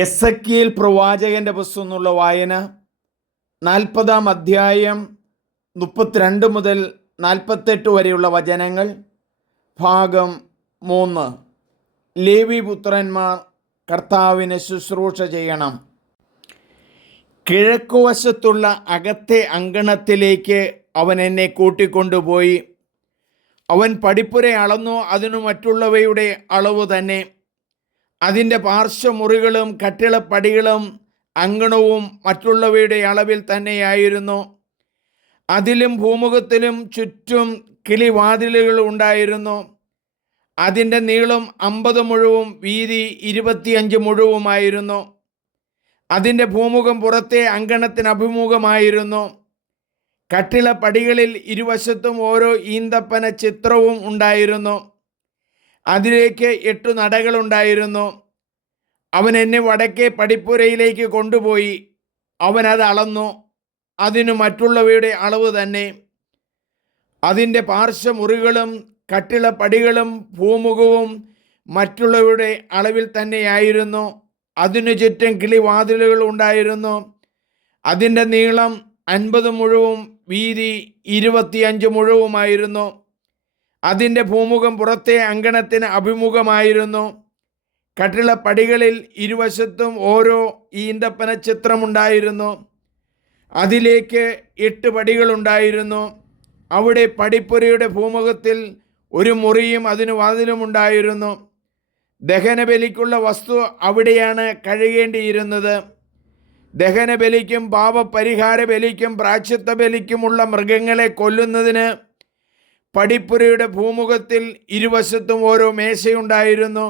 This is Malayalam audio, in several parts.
എസെക്കിയേൽ പ്രവാചകന്റെ പുസ്തകം എന്നുള്ള വായന 40-ാം അധ്യായം 32 മുതൽ 48 വരെയുള്ള വചനങ്ങൾ. ഭാഗം 3. ലേവി പുത്രന്മാർ കർത്താവിന് ശുശ്രൂഷ ചെയ്യണം. കിഴക്കുവശത്തുള്ള അകത്തെ അങ്കണത്തിലേക്ക് അവൻ എന്നെ കൂട്ടിക്കൊണ്ടുപോയി. അവൻ പടിപ്പുര അളന്നു, അതിനു മറ്റുള്ളവയുടെ അളവ് തന്നെ. അതിൻ്റെ പാർശ്വമുറികളും കട്ടിളപ്പടികളും അങ്കണവും മറ്റുള്ളവയുടെ അളവിൽ തന്നെയായിരുന്നു. അതിലും ഭൂമുഖത്തിലും ചുറ്റും കിളിവാതിലുകൾ ഉണ്ടായിരുന്നു. അതിൻ്റെ നീളം 50 മുഴവും വീതി 25 മുഴവുമായിരുന്നു. അതിൻ്റെ ഭൂമുഖം പുറത്തെ അങ്കണത്തിന് അഭിമുഖമായിരുന്നു. കട്ടിളപ്പടികളിൽ ഇരുവശത്തും ഓരോ ഈന്തപ്പന ചിത്രവും ഉണ്ടായിരുന്നു. അതിലേക്ക് 8 നടകളുണ്ടായിരുന്നു. അവൻ എന്നെ വടക്കേ പടിപ്പുരയിലേക്ക് കൊണ്ടുപോയി. അവൻ അത് അളന്നു, അതിനു മറ്റുള്ളവയുടെ അളവ് തന്നെ. അതിൻ്റെ പാർശ്വമുറികളും കട്ടിളപ്പടികളും ഭൂമുഖവും മറ്റുള്ളവയുടെ അളവിൽ തന്നെയായിരുന്നു. അതിനു ചുറ്റും കിളിവാതിലുകൾ ഉണ്ടായിരുന്നു. അതിൻ്റെ നീളം 50 മുഴവും വീതി 25 മുഴവുമായിരുന്നു. അതിൻ്റെ ഭൂമുഖം പുറത്തെ അങ്കണത്തിന് അഭിമുഖമായിരുന്നു. കട്ടിളപ്പടികളിൽ ഇരുവശത്തും ഓരോ ഈന്തപ്പന ചിത്രമുണ്ടായിരുന്നു. അതിലേക്ക് 8 പടികളുണ്ടായിരുന്നു. അവിടെ പടിപ്പുരയുടെ ഭൂമുഖത്തിൽ ഒരു മുറിയും അതിന് വാതിലുമുണ്ടായിരുന്നു. ദഹനബലിക്കുള്ള വസ്തു അവിടെയാണ് കഴുകേണ്ടിയിരുന്നത്. ദഹനബലിക്കും പാപപരിഹാര ബലിക്കും പ്രായശ്ചിത്ത ബലിക്കുമുള്ള മൃഗങ്ങളെ കൊല്ലുന്നതിന് പടിപ്പുരയുടെ ഭൂമുഖത്തിൽ ഇരുവശത്തും ഓരോ മേശയുണ്ടായിരുന്നു.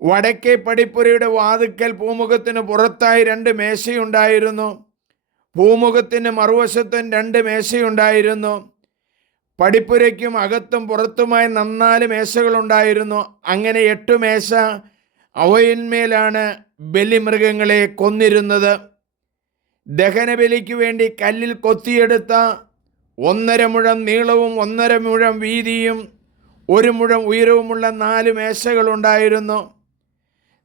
വടക്കേ പടിപ്പുരയുടെ വാതിൽക്കൽ ഭൂമുഖത്തിന് പുറത്തായി 2 മേശയുണ്ടായിരുന്നു. ഭൂമുഖത്തിന് മറുവശത്തും 2 മേശയുണ്ടായിരുന്നു. പടിപ്പുരയ്ക്കും അകത്തും പുറത്തുമായി 4 മേശകളുണ്ടായിരുന്നു. അങ്ങനെ 8 മേശ. അവയിന്മേലാണ് ബലിമൃഗങ്ങളെ കൊന്നിരുന്നത്. ദഹനബലിക്ക് വേണ്ടി കല്ലിൽ കൊത്തിയെടുത്ത 1.5 മുഴം നീളവും 1.5 മുഴം വീതിയും 1 മുഴം ഉയരവുമുള്ള 4 മേശകളുണ്ടായിരുന്നു.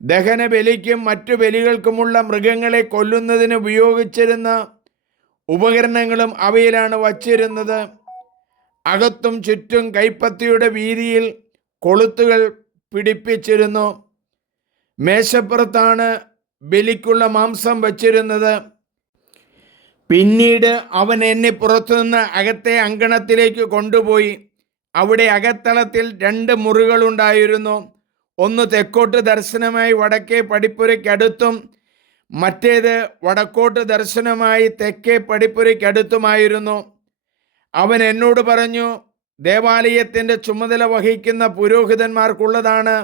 ദഹനബലിക്കും മറ്റു ബലികൾക്കുമുള്ള മൃഗങ്ങളെ കൊല്ലുന്നതിന് ഉപയോഗിച്ചിരുന്ന ഉപകരണങ്ങളും അവയിലാണ് വച്ചിരുന്നത്. അകത്തും ചുറ്റും കൈപ്പത്തിയുടെ വീതിയിൽ കൊളുത്തുകൾ പിടിപ്പിച്ചിരുന്നു. മേശപ്പുറത്താണ് ബലിക്കുള്ള മാംസം വച്ചിരുന്നത്. പിന്നീട് അവൻ എന്നെ പുറത്തുനിന്ന് അകത്തെ അങ്കണത്തിലേക്ക് കൊണ്ടുപോയി. അവിടെ അകത്തളത്തിൽ 2 മുറികളുണ്ടായിരുന്നു. ഒന്ന് തെക്കോട്ട് ദർശനമായി വടക്കേ പടിപ്പുരയ്ക്കടുത്തും മറ്റേത് വടക്കോട്ട് ദർശനമായി തെക്കേ പടിപ്പുരയ്ക്കടുത്തുമായിരുന്നു. അവൻ എന്നോട് പറഞ്ഞു, ദേവാലയത്തിൻ്റെ ചുമതല വഹിക്കുന്ന പുരോഹിതന്മാർക്കുള്ളതാണ്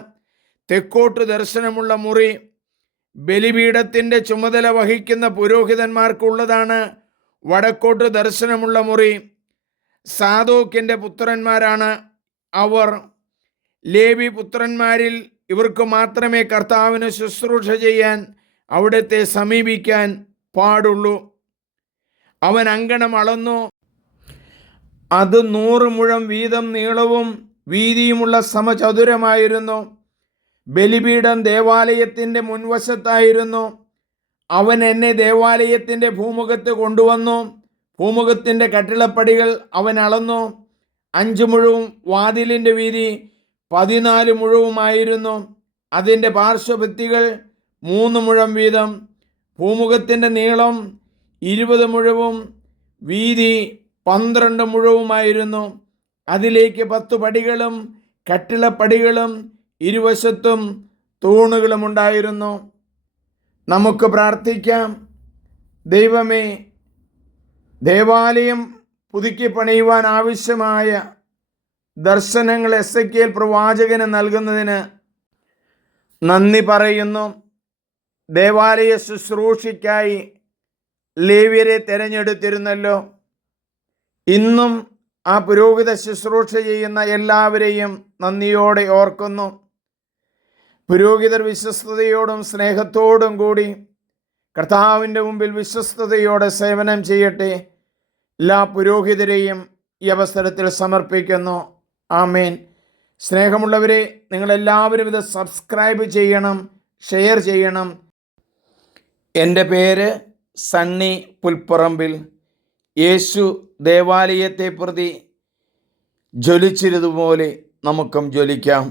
തെക്കോട്ട് ദർശനമുള്ള മുറി. ബലിപീഠത്തിൻ്റെ ചുമതല വഹിക്കുന്ന പുരോഹിതന്മാർക്കുള്ളതാണ് വടക്കോട്ട് ദർശനമുള്ള മുറി. സാദോക്കിൻ്റെ പുത്രന്മാരാണ് അവർ. ലേവി പുത്രന്മാരിൽ ഇവർക്ക് മാത്രമേ കർത്താവിന് ശുശ്രൂഷ ചെയ്യാൻ അവിടത്തെ സമീപിക്കാൻ പാടുള്ളൂ. അവൻ അങ്കണം അളന്നു. അത് 100 മുഴം വീതം നീളവും വീതിയുമുള്ള സമചതുരമായിരുന്നു. ബലിപീഠം ദേവാലയത്തിൻ്റെ മുൻവശത്തായിരുന്നു. അവൻ എന്നെ ദേവാലയത്തിൻ്റെ ഭൂമുഖത്ത് കൊണ്ടുവന്നു. ഭൂമുഖത്തിൻ്റെ കട്ടിളപ്പടികൾ അവൻ അളന്നു. 5 മുഴവും വാതിലിൻ്റെ വീതി 14 മുഴവുമായിരുന്നു. അതിൻ്റെ പാർശ്വഭിത്തികൾ 3 മുഴം വീതം. ഭൂമുഖത്തിൻ്റെ നീളം 20 മുഴവും വീതി 12 മുഴവുമായിരുന്നു. അതിലേക്ക് 10 പടികളും കട്ടിളപ്പടികളും ഇരുവശത്തും തൂണുകളും ഉണ്ടായിരുന്നു. നമുക്ക് പ്രാർത്ഥിക്കാം. ദൈവമേ, ദേവാലയം പുതുക്കി പണിയുവാൻ ആവശ്യമായ ദർശനങ്ങൾ എസെക്കിയേൽ പ്രവാചകന് നൽകുന്നതിന് നന്ദി പറയുന്നു. ദേവാലയ ശുശ്രൂഷയ്ക്കായി ലേവ്യരെ തിരഞ്ഞെടുത്തിരുന്നല്ലോ. ഇന്നും ആ പുരോഹിത ശുശ്രൂഷ ചെയ്യുന്ന എല്ലാവരെയും നന്ദിയോടെ ഓർക്കുന്നു. പുരോഹിതർ വിശ്വസ്തയോടും സ്നേഹത്തോടും കൂടി കർത്താവിൻ്റെ മുമ്പിൽ വിശ്വസ്തയോടെ സേവനം ചെയ്യട്ടെ. എല്ലാ പുരോഹിതരെയും ഈ അവസരത്തിൽ സമർപ്പിക്കുന്നു. ആമേൻ. സ്നേഹമുള്ളവരെ, നിങ്ങളെല്ലാവരും ഇത് സബ്സ്ക്രൈബ് ചെയ്യണം, ഷെയർ ചെയ്യണം. എൻ്റെ പേര് സണ്ണി പുൽപ്പറമ്പിൽ. യേശു ദേവാലയത്തെ പ്രതി ജ്വലിച്ചിരുതുപോലെ നമുക്കും ജ്വലിക്കാം.